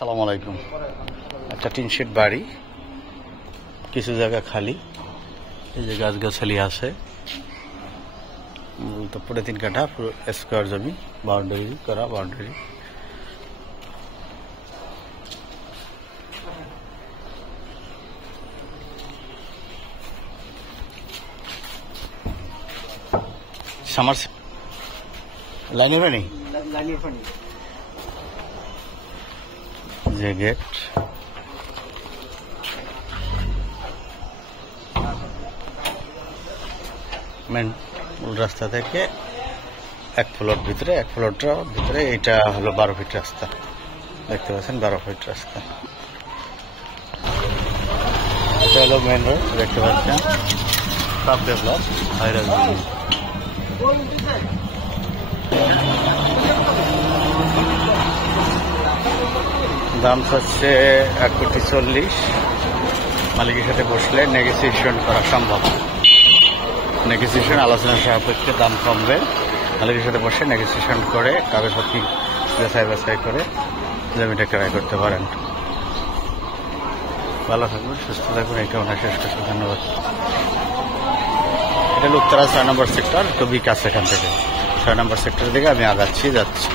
আসসালামু আলাইকুম। একটা টিন শেড বাড়ি, কিছু জায়গা খালি, এই যে গাছগাছালি আছে। মূলত পুরো 3 কাঠা পুরো স্কোয়ার জমি, বাউন্ডারি করা বাউন্ডারি। সামার লাইনে পানি যে গেট, মেন মূল রাস্তা থেকে 1 ফ্লোর ভিতরে, 1 ফ্লোরটার ভিতরে এটা হলো 12 ফিট রাস্তা। দেখতে পাচ্ছেন 12 ফিট রাস্তা। এটা হলো মেন রোড, দেখতে পাচ্ছেন সব ডেভেলপ হাইরাজ। দাম হচ্ছে 1,40,00,000। মালিকের সাথে বসলে নেগোসিয়েশন করা সম্ভব। নেগোসিয়েশন আলোচনা সাপেক্ষে দাম কমবে। মালিকের সাথে বসে নেগোসিয়েশন করে কাগজপত্র যাচাই বাছাই করে জমিটা ক্রয় করতে পারেন। ভালো থাকবেন, সুস্থ থাকবেন, এই কামনা শেষ করছি। ধন্যবাদ। এটা উত্তরা 6 নম্বর সেক্টর, খুবই কাছে এখান থেকে। 6 নম্বর সেক্টরের দিকে আমি যাচ্ছি।